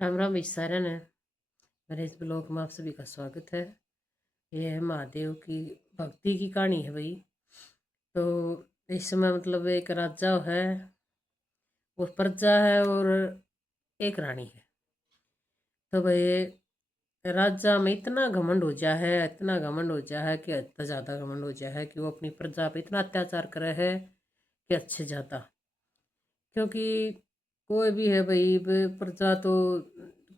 राम राम भाई सारन है। मेरे इस ब्लॉग में आप सभी का स्वागत है। ये है महादेव की भक्ति की कहानी है भाई। तो इस समय मतलब एक राजा है, वो प्रजा है और एक रानी है। तो भाई राजा में इतना घमंड हो जा है, इतना घमंड हो जा है कि हद से ज्यादा घमंड हो जा है कि वो अपनी प्रजा पे इतना अत्याचार करे है कि अच्छे ज्यादा। क्योंकि कोई भी है भाई प्रजा तो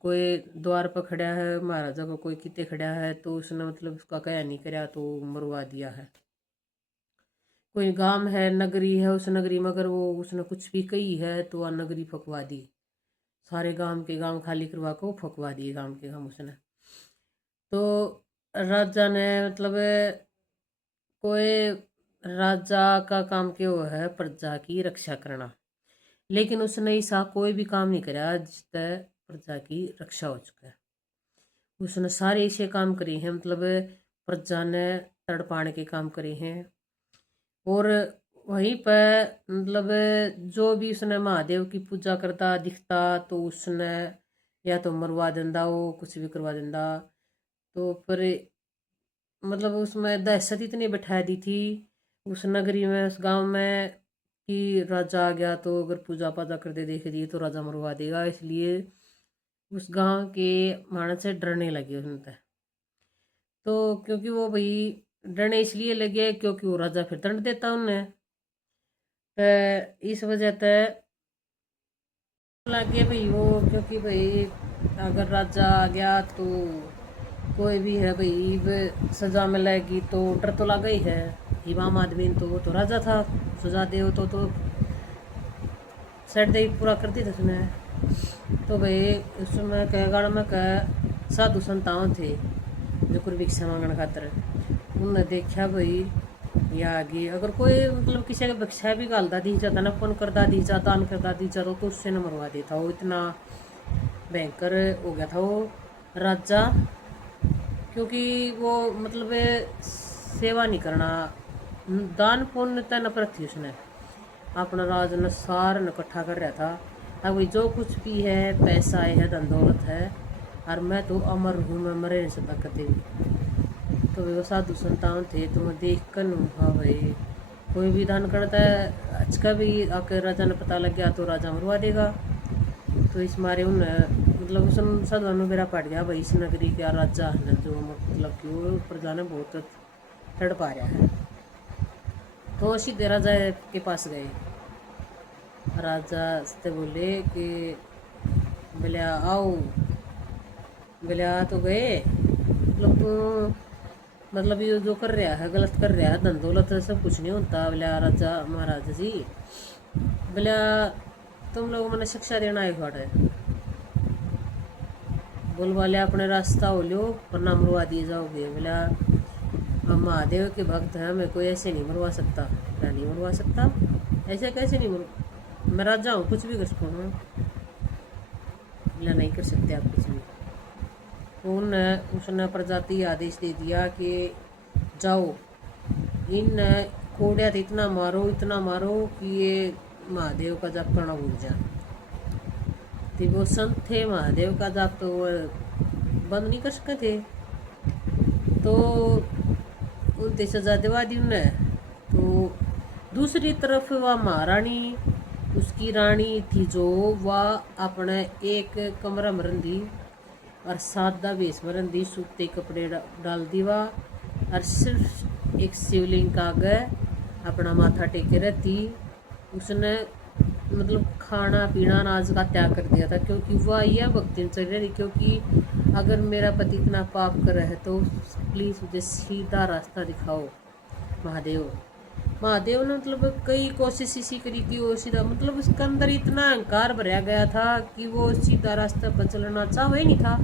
कोई द्वार पर खड़ा है महाराजा को, कोई किते खड़ा है तो उसने मतलब उसका कया नहीं कराया तो मरवा दिया है। कोई गांव है, नगरी है, उस नगरी में अगर वो उसने कुछ भी कही है तो वह नगरी फकवा दी। सारे गांव के गांव खाली करवा को फकवा दिए गांव के गांव उसने। तो राजा ने मतलब कोई राजा का काम क्यों है प्रजा की रक्षा करना, लेकिन उसने ऐसा कोई भी काम नहीं कराया जिससे प्रजा की रक्षा हो चुका है। उसने सारे ऐसे काम करे हैं मतलब प्रजा ने तड़पाने के काम करे हैं। और वहीं पर मतलब जो भी उसने महादेव की पूजा करता दिखता तो उसने या तो मरवा देंदा, वो कुछ भी करवा देंदा। तो पर मतलब उसमें दहशत इतनी बैठा दी थी उस नगरी में, उस गांव में, कि राजा आ गया तो अगर पूजा पाजा करते देख दिए तो राजा मरवा देगा। इसलिए उस गांव के मानस से डरने लगे उनसे। तो क्योंकि वो भाई डरने इसलिए लगे क्योंकि वो राजा फिर दंड देता उन्हें। तो इस वजह से लगे भाई वो, क्योंकि भाई अगर राजा आ गया तो कोई भी है भाई सजा मिलेगी तो डर तो लगा ही है। इमाम आदमी तो वो तो राजा था, सजा दे तो सेट दे पूरा कर दी था उसने। तो भाई उसमें कह गाड़ में कह साधु संतान थे जो कुछ भिक्षा मांगने खातर। उनने देखा भाई ये आगे अगर कोई मतलब किसी का भिक्षा भी गालता दी जाता ना, पुण्य करता दी जाता, दान करता दी जाता तो उससे न मरवा देता। वो इतना भयंकर हो गया था वो राजा, क्योंकि वो मतलब सेवा नहीं करना, दान पुण्य तय नफरत थी उसने। अपना राज न सार न इकट्ठा कर रहा था। अब भाई जो कुछ भी है पैसा है धन दौलत है, और मैं तो अमर हूँ, मैं मरे नहीं सकता कभी भी। तो वे वो साधु संतान थे तो मैं देख कर हाँ भाई कोई भी दान करता है अच्छा भी आकर राजा ने पता लग गया तो राजा मरवा देगा। तो इस मारे उन मतलब उस साधु में बेरा पड़ गया भाई इस नगरी का राजा है जो मतलब कि वो प्रजा ने बहुत तड़पा रहा है। तो सीधे राजा के पास गए। राजा से बोले कि बोले आओ। बोले आ तो गए मतलब तू मतलब ये जो कर रहा है गलत कर रहा है, धन दौलत सब कुछ नहीं होता। बोले राजा महाराज जी, बोले तुम लोग मैंने शिक्षा देना है खड़े बोल वाले अपने रास्ता हो लो वरना मरवा दिए जाओगे। बोला हम महादेव के भक्त हैं, मैं कोई ऐसे नहीं मरवा सकता। क्या नहीं मरवा सकता? ऐसे कैसे नहीं मैं राजा हूँ, कुछ भी कर सकूँ। बोला नहीं कर सकते आप कुछ भी। तो उसने प्रजाति आदेश दे दिया कि जाओ इन कोड़िया इतना मारो कि ये महादेव का जाप करना भूल जाए। तो वो संत थे, महादेव का जाप तो वो बंद नहीं कर सके थे। तो उनते सजा दिवा दी उन्हें। तो दूसरी तरफ वह महारानी, उसकी रानी थी जो वह अपने एक कमरा में रंधी और सादा वेश में रंधी, सूते कपड़े डाल दी वह, और सिर्फ एक शिवलिंग का आगे अपना माथा टेके रहती। उसने मतलब खाना पीना अनाज का त्याग कर दिया था, क्योंकि वह यह भक्ति चल रही। क्योंकि अगर मेरा पति इतना पाप कर रहा है तो प्लीज़ मुझे सीधा रास्ता दिखाओ महादेव। महादेव ने मतलब कई कोशिश इसी करी कि वो सीधा मतलब उसके अंदर इतना अहंकार भरा गया था कि वो सीधा रास्ता पर चलना चाहे ही नहीं था।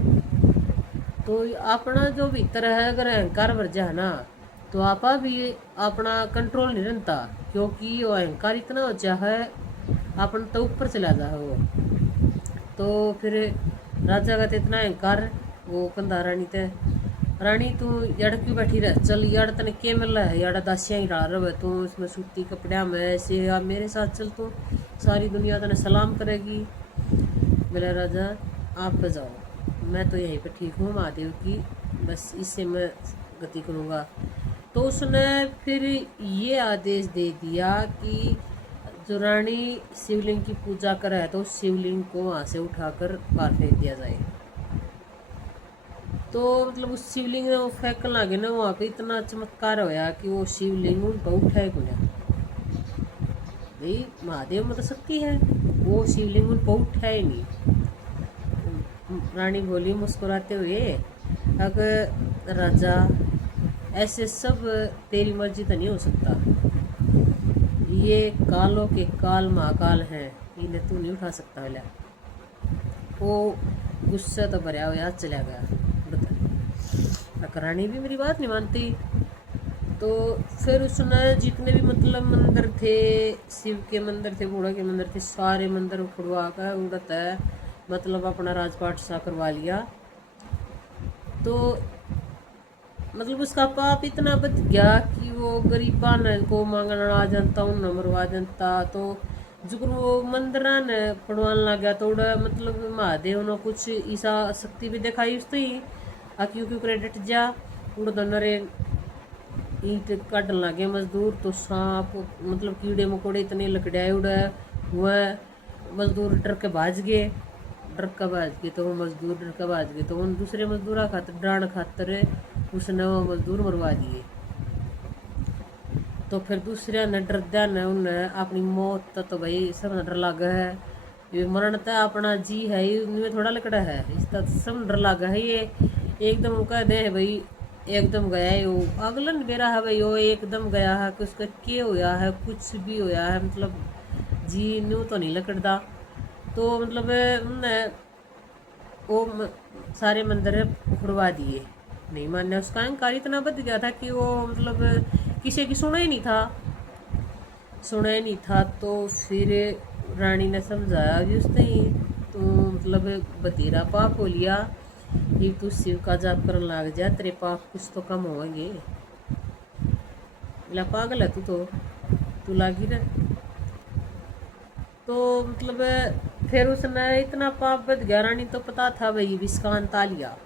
तो अपना जो भीतर है अगर अहंकार भर जाए ना तो आपा भी अपना कंट्रोल नहीं रहता, क्योंकि वो अहंकार इतना हो जाए है अपन तो ऊपर चला जा वो। तो फिर राजा का इतना अहंकार, वो कंधा रानी ते रानी तू याड़ क्यों बैठी रह, चल याड़ तने के मिल रहा है, याड़ा दासियाँ ही डाल रहे तू इसमें सूती कपड़ा में ऐसे आप मेरे साथ चल, तू सारी दुनिया तने सलाम करेगी। बोला राजा आप पे जाओ, मैं तो यहीं पे ठीक हूँ महादेव की, बस इससे मैं गति करूँगा। तो उसने फिर ये आदेश दे दिया कि जो रानी शिवलिंग की पूजा करे तो शिवलिंग को वहाँ से उठाकर बाहर फेंक दिया जाए। तो मतलब उस शिवलिंग ने वो फेंकन लगे ना, वहाँ पे इतना चमत्कार होया कि वो शिवलिंग उन पर उठा ही कुछ। भाई महादेव में तो शक्ति है, वो शिवलिंग उन पर उठा ही नहीं। रानी बोली मुस्कुराते हुए, अगर राजा ऐसे सब तेरी मर्जी तो नहीं हो सकता, ये कालों के काल महाकाल हैं, इन्हें तू नहीं उठा सकता। बोला वो गुस्सा तो भरा हुआ चला गया। बता रानी भी मेरी बात नहीं मानती। तो फिर उसने जितने भी मतलब मंदिर थे, शिव के मंदिर थे, बूढ़ा के मंदिर थे, सारे मंदिर उखड़वा कर उड़ता है मतलब अपना राजपाट सा करवा लिया। तो मतलब उसका पाप इतना बच गया कि वो गरीबा न को मांगना आ जाता, उन मरवा जाता। तो जो वो मंदिर ने पड़वान लग गया, तो मतलब महादेव ने कुछ ऐसा शक्ति भी दिखाई उससे ही क्योंकि क्रेडिट जा उड़ नरे ईंट काटन लगे मजदूर। तो सांप मतलब कीड़े मकोड़े इतने लकड़ाए उड़े हुए, मजदूर डर के भाज गए। तो वो मजदूर डर के भाज गए, तो उन दूसरे मजदूरा खातर डांड खातर उसने वो मजदूर मरवा दिए। तो फिर दूसरे ने डरदा ने उन्हें अपनी मौत तो भाई सब डर लगा है, ये मरण तो अपना जी है, इनमें थोड़ा लकड़ा है, इसका सब डर लगा है। ये एकदम कह दे भाई एकदम गया है, वो अगलन बेरा है भाई, वो एकदम गया है कि उसका क्या होया है, कुछ भी होया है, मतलब जी न्यू तो नहीं लकड़दा। तो मतलब उन्हें वो सारे मंदिर उखड़वा दिए। नहीं मानने उसका अहंकार इतना बढ़ गया था कि वो मतलब किसी की सुना ही नहीं था। तो फिर रानी ने समझाया भी उसने ही, तो मतलब बतेरा पाप हो लिया, ये तू शिव का जाप करने लग जा, तेरे पाप कुछ तो कम होंगे। बोला पागल है तू लागी ना। तो मतलब फिर उसने इतना पाप बच गया, रानी तो पता था भाई विस्कान तालिया।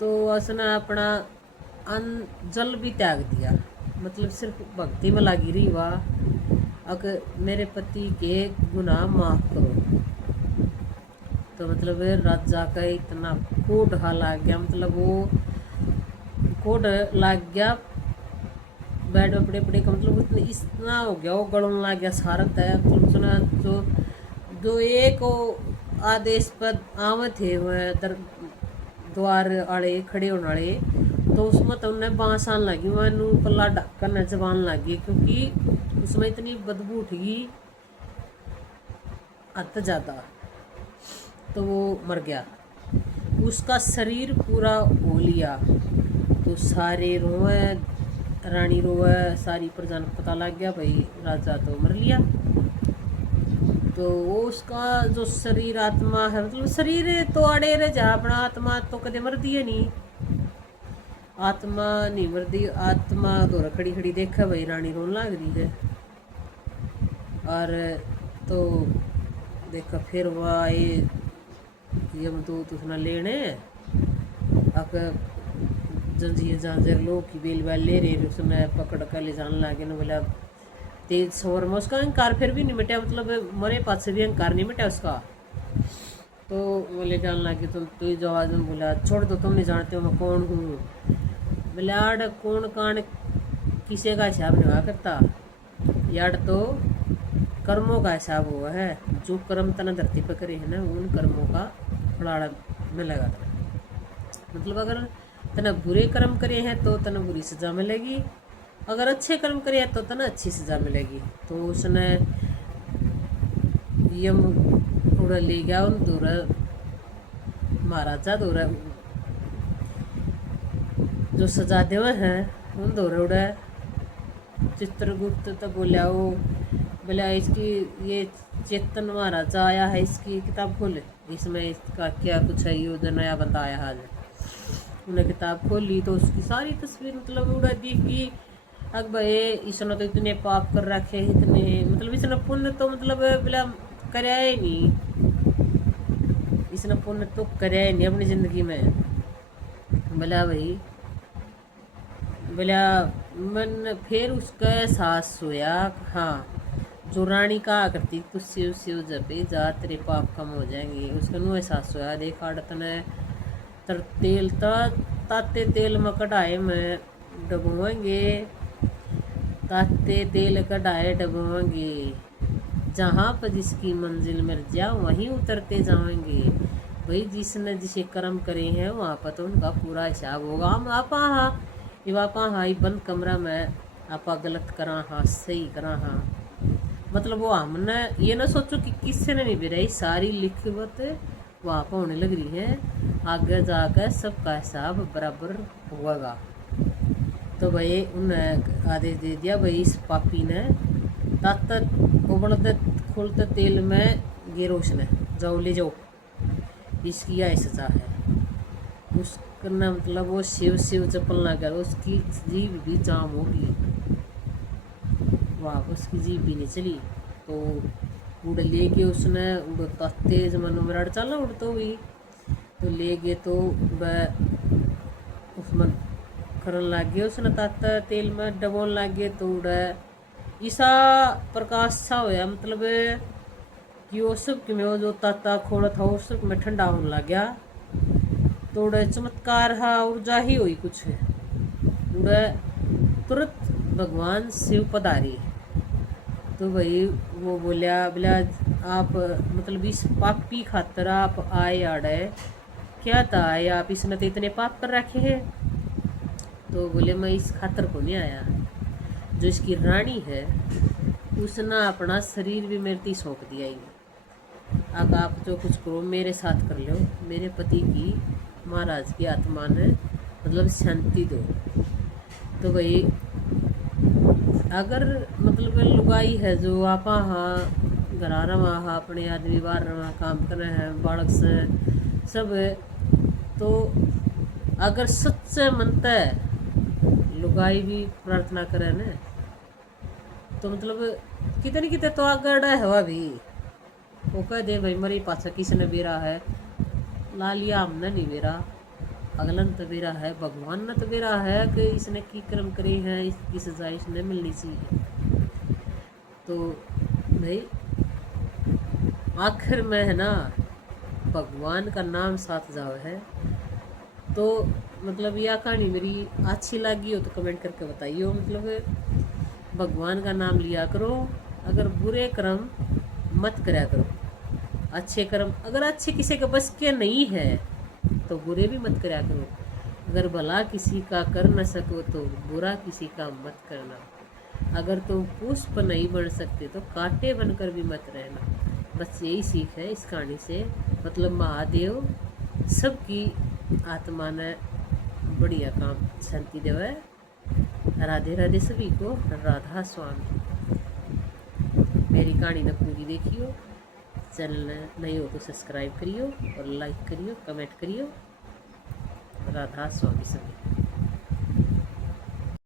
तो उसने अपना जल भी त्याग दिया, मतलब सिर्फ भक्ति में लगी रही वाह अगर मेरे पति के गुनाह माफ करो। तो मतलब राजा का इतना कोड लग गया, मतलब वो कोड लग गया बेड में पड़े पड़े का, मतलब इतना हो गया, वो गड़न लग गया सारा तय। मतलब सुना जो एक आदेश पर आवे थे वह द्वार आड़े खड़े होने वाले, तो उसमें तो उन्हें बांस आने लगी, वह पल्ला ढक्कन जबान लगी, क्योंकि उसमें इतनी बदबू उठ गई हद ज़्यादा। तो वो मर गया, उसका शरीर पूरा हो लिया। तो सारे रोए, रानी रोए, सारी प्रजा को पता लग गया भाई राजा तो मर लिया। तो वो उसका जो शरीर आत्मा है, मतलब शरीर तो अड़े रह जा, अपना आत्मा तो कदे मर दिए नहीं, आत्मा नहीं मर दी। आत्मा दो खड़ी खड़ी देखा भाई रानी रोन लग रही है। और तो देखा फिर वह यमदूत उसने लेने अगर जंजीर जांजर लोग की बेल बैल ले रहे, उसने पकड़ कर ले जाने लगे ना। बोला तेज सवर में उसका अहंकार फिर भी नहीं मिटा, मतलब मरे पास से भी अहंकार नहीं मिटा उसका। तो वो ले जाने लगे, तो तू जो आवाज में बोला छोड़ दो, तुम नहीं जानते हो मैं कौन हूँ। बोले आड़ कौन कान किसी का हिसाब नहीं हुआ करता, यार तो कर्मों का हिसाब हुआ है, जो कर्म तना धरती पर करे है ना, उन कर्मों का फलाड़ा मिलेगा तना। मतलब अगर तना बुरे कर्म करे हैं तो तना बुरी सजा मिलेगी, अगर अच्छे कर्म करे हैं तो तना अच्छी सजा मिलेगी। तो उसने यम उड़ा ले गया उन दूर महाराजा दूर जो सजा देवे हैं उन दूर उड़ा। चित्रगुप्त तो बोला इसकी ये चेतन महाराजा आया है, इसकी किताब खोले, इसमें इसका क्या कुछ है, ये नया बंदा आया है। उन्हें किताब खोली तो उसकी सारी तस्वीर मतलब उड़ा दी कि अब भाई इसने तो इतने पाप कर रखे, इतने मतलब इसने पुण्य तो मतलब बोला कराया ही नहीं, इसने पुण्य तो करे नहीं अपनी जिंदगी में। बोला भाई, बोला मन फिर उसका एहसास हुआ। हाँ, जो रानी कहा करती तुझसे उससे जबे जा तेरे पाप कम हो जाएंगे, उसका नु एहसास हुआ। देख आड़त ने तर तेल ताते तेल में कढ़ाए में डबोएंगे, ताते तेल कढ़ाए डबोएंगे, जहाँ पर जिसकी मंजिल मिल जा वहीं उतरते जाएंगे। भाई जिसने जिसे कर्म करे हैं वहाँ पर तो उनका पूरा हिसाब होगा। हम आपा हाँ बंद कमरा में आपा गलत करा हाँ सही करा हाँ, मतलब वो हमने ये ना सोचो कि किसी ने नहीं बिराई, सारी लिखवत वहाँ पर होने लग रही है। आगे जाकर सबका हिसाब बराबर होगा। तो भाई उन्हें आदेश दे दिया, भाई इस पापी ने तब उबलते खोलते तेल में गिरो, उसने जाओ ले जाओ, इसकी यह सजा है। उसका मतलब वो शिव शिव चप्पल ना कर, उसकी जीभ भी जाम होगी, वाह उसकी जीभ भी नहीं चली। तो उड़ ले गए उसने, उड़ता तेज मनो मेरा चला उड़ तो हुई, तो ले गए तो वह उसमें करन लग गए, उसने ताता तेल में डबोन लग गए। तो उड़ा ईसा प्रकाश सा होया, मतलब कि वो सब में जो ताता खोड़ा था वो सब में ठंडा होने लग गया। तो उड़ा चमत्कार हा ऊर्जा ही हुई कुछ, उड़ा तुरंत भगवान शिव पधारी। तो भाई वो बोलिया आप मतलब इस पापी खातर आप आए आड़े क्या था, आए आप इसने तो इतने पाप कर रखे हैं। तो बोले मैं इस खातर को नहीं आया, जो इसकी रानी है उसने अपना शरीर भी मेरे ती सौंप दिया ही। अब आप जो कुछ करो मेरे साथ कर लो, मेरे पति की महाराज की आत्मा ने मतलब शांति दो। तो भाई अगर मतलब लुगाई है जो आपा हाँ घरा रवा हाँ अपने आदमी बाहर रवा काम कर रहे हैं बालक से सब है, तो अगर सच्चे मनता है लुगाई भी प्रार्थना करे न, तो मतलब कितने कितने तो आगड़ा हवा भी वो कह दे भाई मरी पाछा किसने बेरा है, ला लिया हमने नहीं बेरा, अगलन तो बेरा है, भगवान ने तो बेरा है कि इसने की कर्म करे हैं इसकी सजा इसने मिलनी चाहिए। तो भाई आखिर में है ना भगवान का नाम साथ जाओ है। तो मतलब यह कहानी मेरी अच्छी लगी हो तो कमेंट करके बताइए। मतलब भगवान का नाम लिया करो, अगर बुरे कर्म मत करा करो, अच्छे कर्म अगर अच्छे किसी के बस के नहीं है तो बुरे भी मत करा करो। अगर भला किसी का कर न सको तो बुरा किसी का मत करना। अगर तुम पुष्प नहीं बन सकते तो कांटे बनकर भी मत रहना। बस यही सीख है इस कहानी से। मतलब महादेव सबकी आत्मा ने बढ़िया काम शांति देवे। राधे राधे सभी को, राधा स्वामी। मेरी कहानी ने पूरी देखियो, चैनल नहीं हो तो सब्सक्राइब करियो और लाइक करियो कमेंट करियो। राधा स्वामी सभी।